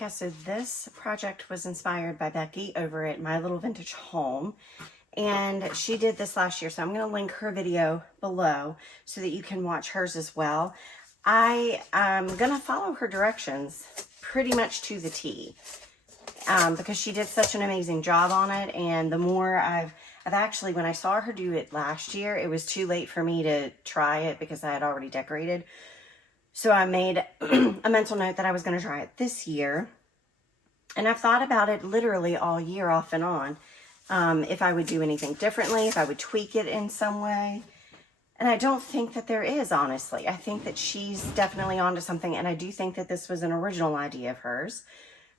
guys, so this project was inspired by Becky over at My Little Vintage Home. And she did this last year, so I'm going to link her video below so that you can watch hers as well. I am going to follow her directions pretty much to the T because she did such an amazing job on it. And the more I've actually, when I saw her do it last year, it was too late for me to try it because I had already decorated. So I made a mental note that I was going to try it this year. And I've thought about it literally all year off and on. If I would do anything differently, if I would tweak it in some way. And I don't think that there is, honestly. I think that she's definitely onto something. And I do think that this was an original idea of hers.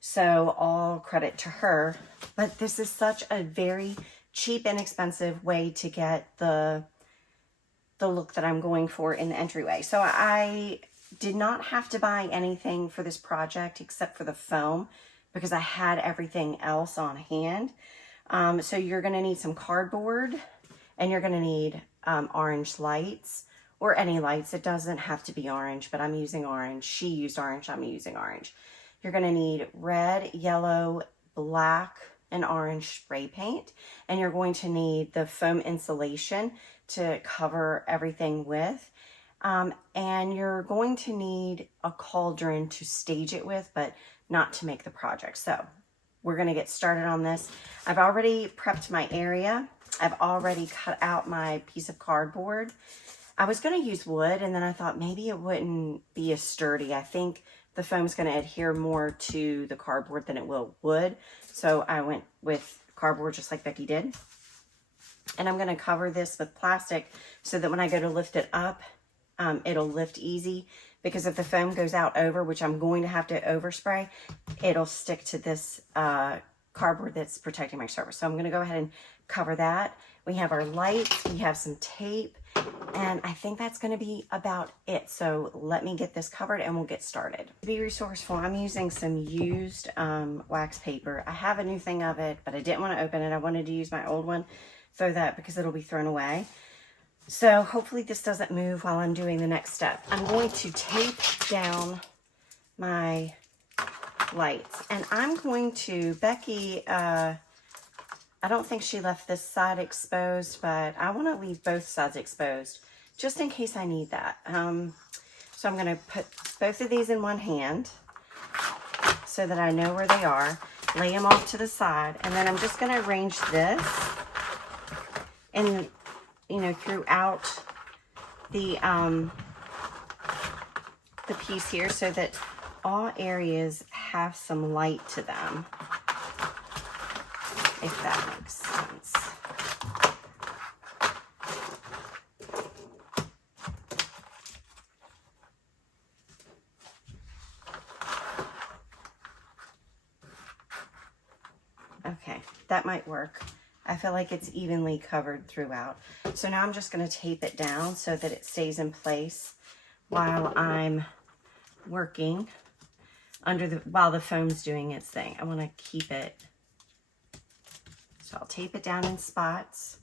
So all credit to her. But this is such a very cheap, inexpensive way to get the look that I'm going for in the entryway. So I did not have to buy anything for this project except for the foam because I had everything else on hand. So you're going to need some cardboard and you're going to need orange lights or any lights. It doesn't have to be orange, but I'm using orange. She used orange. I'm using orange. You're going to need red, yellow, black, and orange spray paint. And you're going to need the foam insulation to cover everything with. And you're going to need a cauldron to stage it with, but not to make the project. So we're going to get started on this. I've already prepped my area. I've already cut out my piece of cardboard. I was going to use wood, and then I thought maybe it wouldn't be as sturdy. I think the foam's going to adhere more to the cardboard than it will wood. So I went with cardboard just like Becky did. And I'm going to cover this with plastic so that when I go to lift it up, it'll lift easy. Because if the foam goes out over, which I'm going to have to overspray, it'll stick to this cardboard that's protecting my surface. So I'm going to go ahead and cover that. We have our lights, we have some tape, and I think that's going to be about it. So let me get this covered and we'll get started. To be resourceful, I'm using some used wax paper. I have a new thing of it, but I didn't want to open it. I wanted to use my old one, throw that because it'll be thrown away. So hopefully this doesn't move while I'm doing the next step. I'm going to tape down my lights. And I'm going to, Becky, I don't think she left this side exposed, but I want to leave both sides exposed just in case I need that. So I'm going to put both of these in one hand so that I know where they are, lay them off to the side, and then I'm just going to arrange this and throughout the piece here so that all areas have some light to them, if that makes sense. Okay, that might work. I feel like it's evenly covered throughout. So now I'm just going to tape it down so that it stays in place while I'm working while the foam's doing its thing. I want to keep it. So I'll tape it down in spots.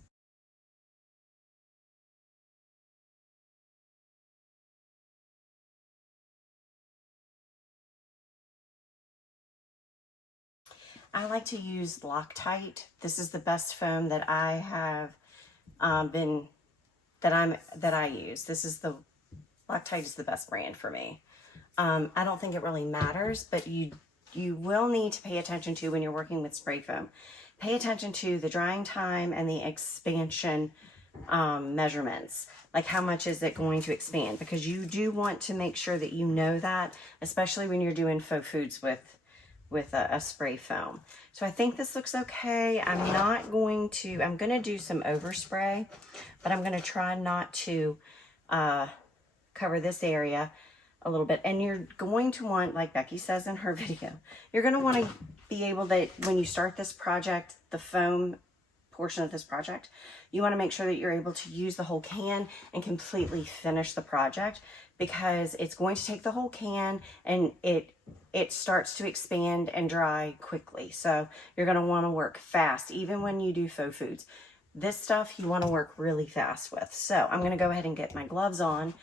I like to use Loctite. This is the best foam that I have that I use. This is the Loctite is the best brand for me. I don't think it really matters, but you will need to pay attention to when you're working with spray foam. Pay attention to the drying time and the expansion measurements. Like how much is it going to expand? Because you do want to make sure that you know that, especially when you're doing faux foods with a spray foam. So I think this looks okay. I'm going to do some overspray, but I'm going to try not to cover this area a little bit. And you're going to want, like Becky says in her video, you're going to want to be able to, when you start this project, the foam portion of this project, you want to make sure that you're able to use the whole can and completely finish the project, because it's going to take the whole can and it starts to expand and dry quickly. So you're going to want to work fast, even when you do faux foods. This stuff you want to work really fast with. So I'm going to go ahead and get my gloves on.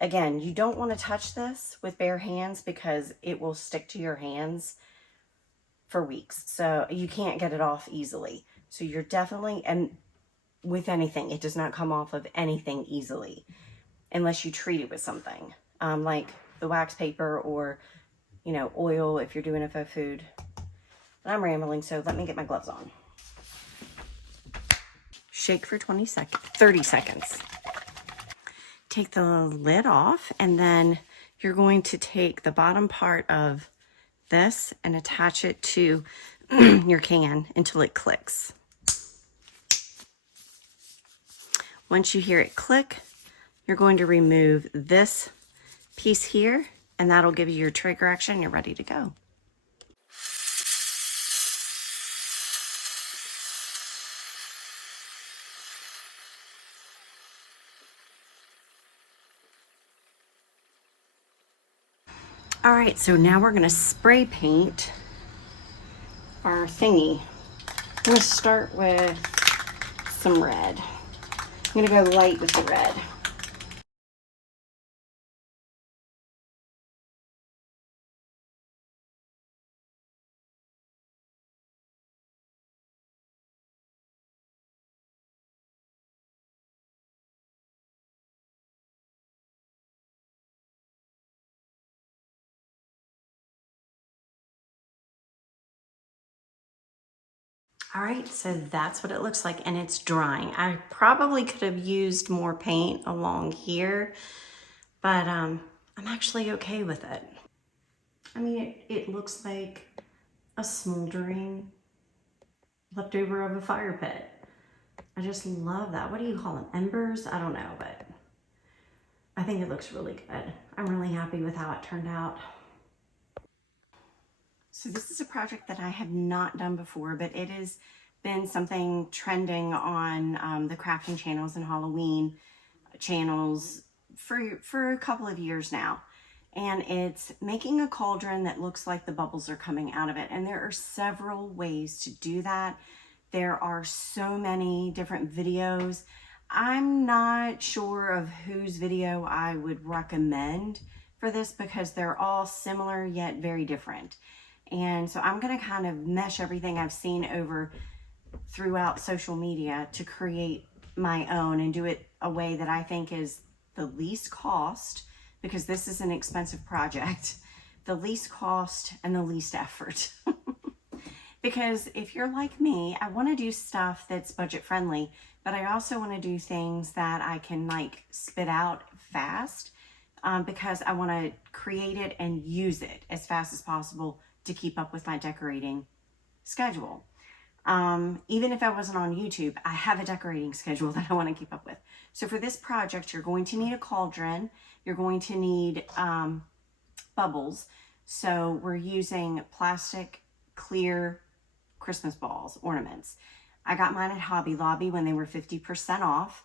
Again, you don't want to touch this with bare hands because it will stick to your hands for weeks. So you can't get it off easily. So you're definitely, and with anything, it does not come off of anything easily unless you treat it with something, like the wax paper or, you know, oil if you're doing a faux food. But I'm rambling, so let me get my gloves on. Shake for 30 seconds. Take the lid off, and then you're going to take the bottom part of this and attach it to your can until it clicks. Once you hear it click, you're going to remove this piece here, and that'll give you your trigger action. You're ready to go. All right, so now we're gonna spray paint our thingy. I'm gonna start with some red. I'm gonna go light with the red. All right, so that's what it looks like, and it's drying. I probably could have used more paint along here, but I'm actually okay with it. I mean, it looks like a smoldering leftover of a fire pit. I just love that. What do you call them? Embers? I don't know, but I think it looks really good. I'm really happy with how it turned out. So this is a project that I have not done before, but it has been something trending on the crafting channels and Halloween channels for a couple of years now. And it's making a cauldron that looks like the bubbles are coming out of it. And there are several ways to do that. There are so many different videos. I'm not sure of whose video I would recommend for this because they're all similar yet very different. And so I'm going to kind of mesh everything I've seen over throughout social media to create my own and do it a way that I think is the least cost, because this is an expensive project, the least cost and the least effort. Because if you're like me, I want to do stuff that's budget friendly, but I also want to do things that I can like spit out fast, because I want to create it and use it as fast as possible to keep up with my decorating schedule. Even if I wasn't on YouTube, I have a decorating schedule that I want to keep up with. So for this project, you're going to need a cauldron. You're going to need bubbles. So we're using plastic clear Christmas balls, ornaments. I got mine at Hobby Lobby when they were 50% off.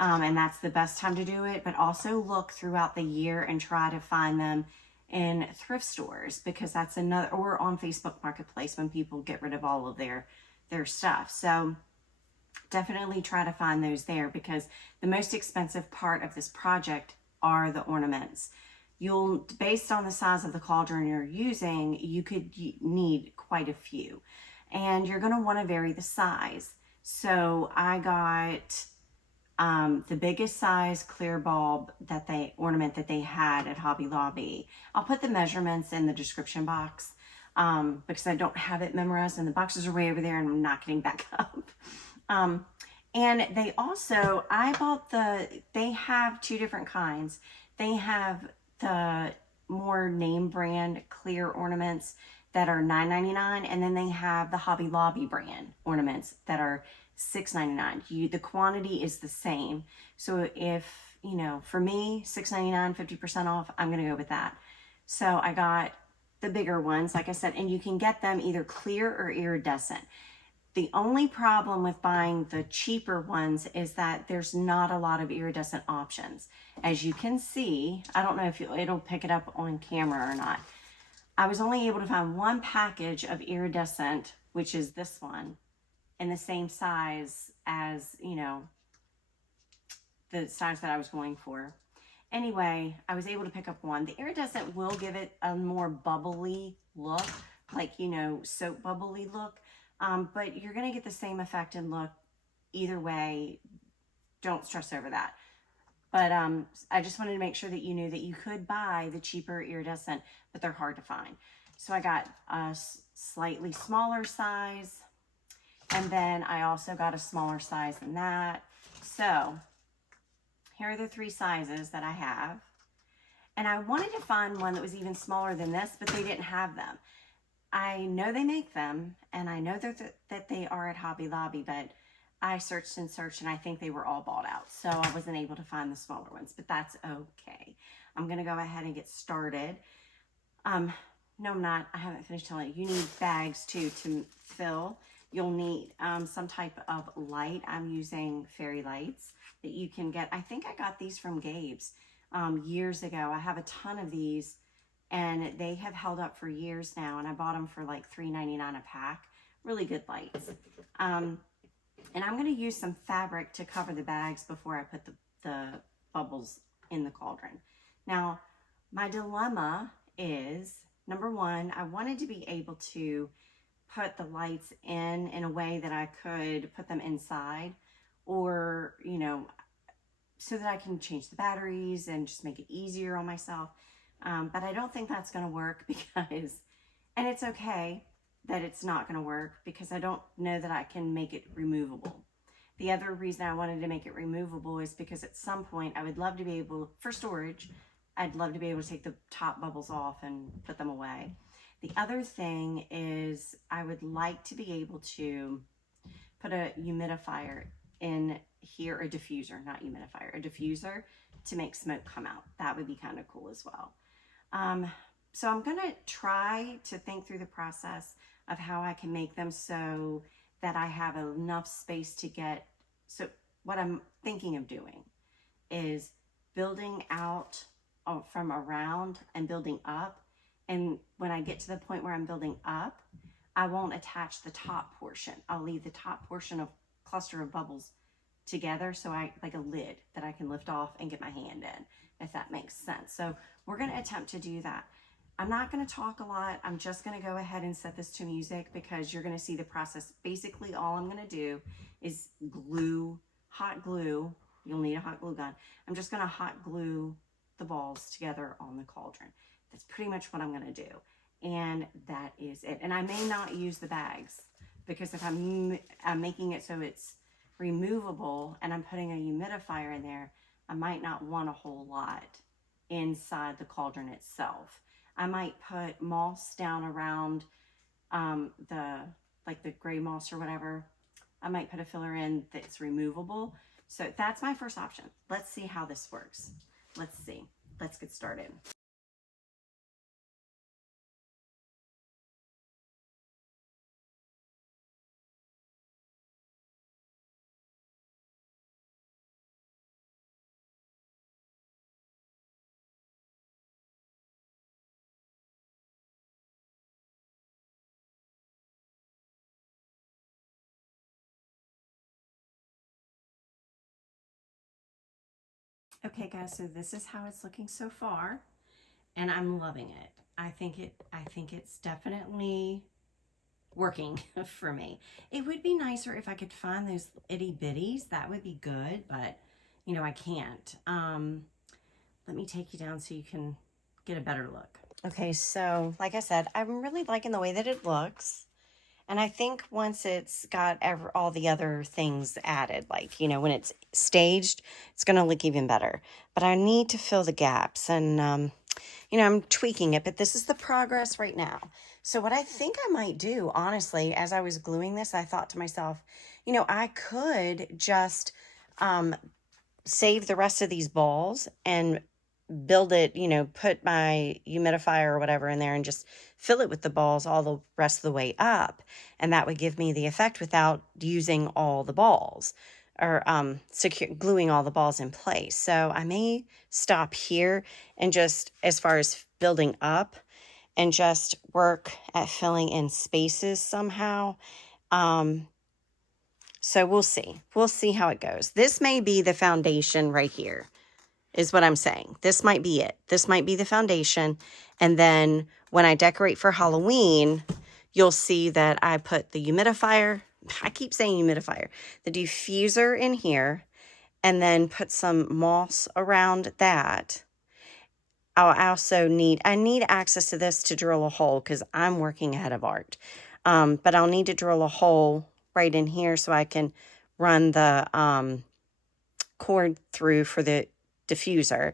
And that's the best time to do it. But also look throughout the year and try to find them in thrift stores, because that's another, or on Facebook Marketplace when people get rid of all of their stuff. So definitely try to find those there, because the most expensive part of this project are the ornaments. You'll, based on the size of the cauldron you're using, you could need quite a few, and you're going to want to vary the size. So I got the biggest size clear bulb ornament that they had at Hobby Lobby. I'll put the measurements in the description box, because I don't have it memorized and the boxes are way over there and I'm not getting back up. And they also, they have two different kinds. They have the more name brand clear ornaments that are $9.99, and then they have the Hobby Lobby brand ornaments that are $6.99. The quantity is the same. So if, you know, for me, $6.99, 50% off, I'm going to go with that. So I got the bigger ones, like I said, and you can get them either clear or iridescent. The only problem with buying the cheaper ones is that there's not a lot of iridescent options. As you can see, I don't know if it'll pick it up on camera or not. I was only able to find one package of iridescent, which is this one, in the same size as, you know, the size that I was going for. Anyway, I was able to pick up one. The iridescent will give it a more bubbly look, like, you know, soap bubbly look. But you're going to get the same effect and look either way. Don't stress over that. But I just wanted to make sure that you knew that you could buy the cheaper iridescent, but they're hard to find. So I got a slightly smaller size, and then I also got a smaller size than that. So here are the 3 sizes that I have. And I wanted to find one that was even smaller than this, but they didn't have them. I know they make them, and I know that they are at Hobby Lobby, but I searched and searched, and I think they were all bought out. So I wasn't able to find the smaller ones, but that's okay. I'm going to go ahead and get started. No, I'm not. I haven't finished telling you. You need bags, too, to fill. You'll need some type of light. I'm using fairy lights that you can get. I think I got these from Gabe's years ago. I have a ton of these, and they have held up for years now, and I bought them for like $3.99 a pack. Really good lights. And I'm going to use some fabric to cover the bags before I put the bubbles in the cauldron. Now, my dilemma is, number one, I wanted to be able to put the lights in a way that I could put them inside, or, you know, so that I can change the batteries and just make it easier on myself. But I don't think that's going to work because, and it's okay that it's not going to work because I don't know that I can make it removable. The other reason I wanted to make it removable is because at some point I would love to be able, for storage, I'd love to be able to take the top bubbles off and put them away. The other thing is I would like to be able to put a humidifier in here, a diffuser, not humidifier, a diffuser to make smoke come out. That would be kind of cool as well. So I'm going to try to think through the process of how I can make them so that I have enough space to get. So what I'm thinking of doing is building out from around and building up. And when I get to the point where I'm building up, I won't attach the top portion. I'll leave the top portion of cluster of bubbles together, so I like a lid that I can lift off and get my hand in, if that makes sense. So we're going to attempt to do that. I'm not going to talk a lot. I'm just going to go ahead and set this to music because you're going to see the process. Basically, all I'm going to do is glue, hot glue. You'll need a hot glue gun. I'm just going to hot glue the balls together on the cauldron. That's pretty much what I'm going to do. And that is it. And I may not use the bags because if I'm making it so it's removable and I'm putting a humidifier in there, I might not want a whole lot inside the cauldron itself. I might put moss down around the gray moss or whatever. I might put a filler in that's removable. So that's my first option. Let's see how this works. Let's see. Let's get started. Okay guys, so this is how it's looking so far, and I'm loving it. I think it's definitely working for me. It would be nicer if I could find those itty bitties. That would be good, but you know, I can't. Let me take you down so you can get a better look. Okay, so like I said, I'm really liking the way that it looks. And I think once it's got all the other things added, like, you know, when it's staged, it's going to look even better. But I need to fill the gaps. And, you know, I'm tweaking it. But this is the progress right now. So what I think I might do, honestly, as I was gluing this, I thought to myself, you know, I could just save the rest of these balls and build it, you know, put my humidifier or whatever in there and just fill it with the balls all the rest of the way up. And that would give me the effect without using all the balls or gluing all the balls in place. So I may stop here and just, as far as building up, and just work at filling in spaces somehow. So we'll see. We'll see how it goes. This may be the foundation right here. is what I'm saying. This might be it. This might be the foundation. And then when I decorate for Halloween, you'll see that I put the humidifier, I keep saying humidifier, the diffuser in here, and then put some moss around that. I also need access to this to drill a hole because I'm working ahead of art. But I'll need to drill a hole right in here so I can run the cord through for the diffuser.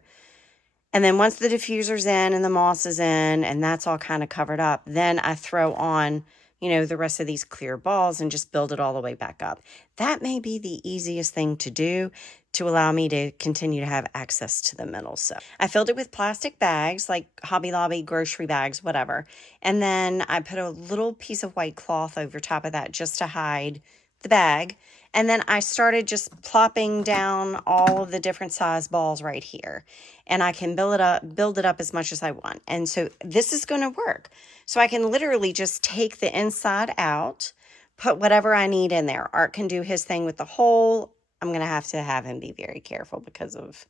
And then once the diffuser's in and the moss is in and that's all kind of covered up, then I throw on, you know, the rest of these clear balls and just build it all the way back up. That may be the easiest thing to do to allow me to continue to have access to the middle. So I filled it with plastic bags, like Hobby Lobby grocery bags, whatever. And then I put a little piece of white cloth over top of that just to hide the bag. And then I started just plopping down all of the different size balls right here. And I can build it up as much as I want. And so this is going to work. So I can literally just take the inside out, put whatever I need in there. Art can do his thing with the hole. I'm going to have him be very careful because of,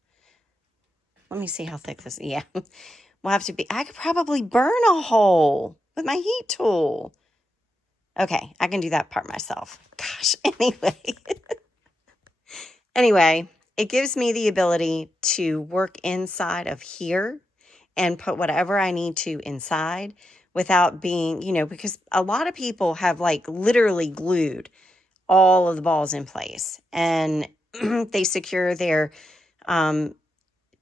let me see how thick this, yeah. We'll have to be, I could probably burn a hole with my heat tool. Okay, I can do that part myself. Gosh, anyway, it gives me the ability to work inside of here and put whatever I need to inside without being, you know, because a lot of people have like literally glued all of the balls in place and they secure their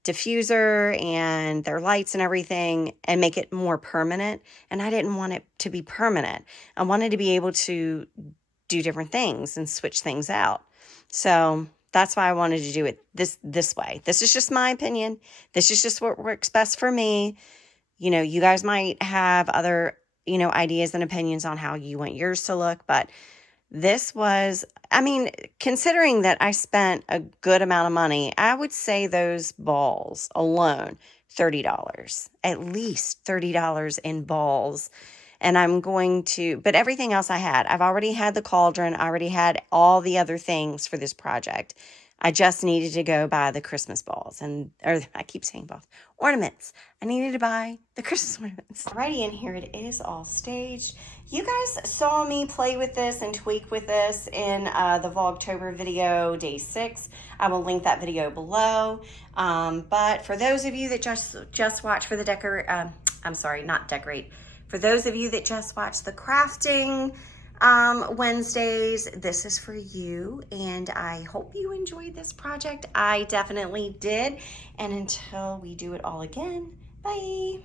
diffuser and their lights and everything and make it more permanent. And I didn't want it to be permanent. I wanted to be able to do different things and switch things out. So that's why I wanted to do it this way. This is just my opinion. This is just what works best for me. You know, you guys might have other, you know, ideas and opinions on how you want yours to look, but this was, I mean, considering that I spent a good amount of money, I would say those balls alone, $30, at least $30 in balls. And I'm going to, but everything else I've already had the cauldron. I already had all the other things for this project. I just needed to go buy the Christmas balls or I keep saying balls, ornaments. I needed to buy the Christmas ornaments. Alrighty, and here it is all staged. You guys saw me play with this and tweak with this in the Vlogtober video, day 6. I will link that video below. But for those of you that just watch for the for those of you that just watch the crafting Wednesdays, this is for you, and I hope you enjoyed this project. I definitely did, and until we do it all again, bye.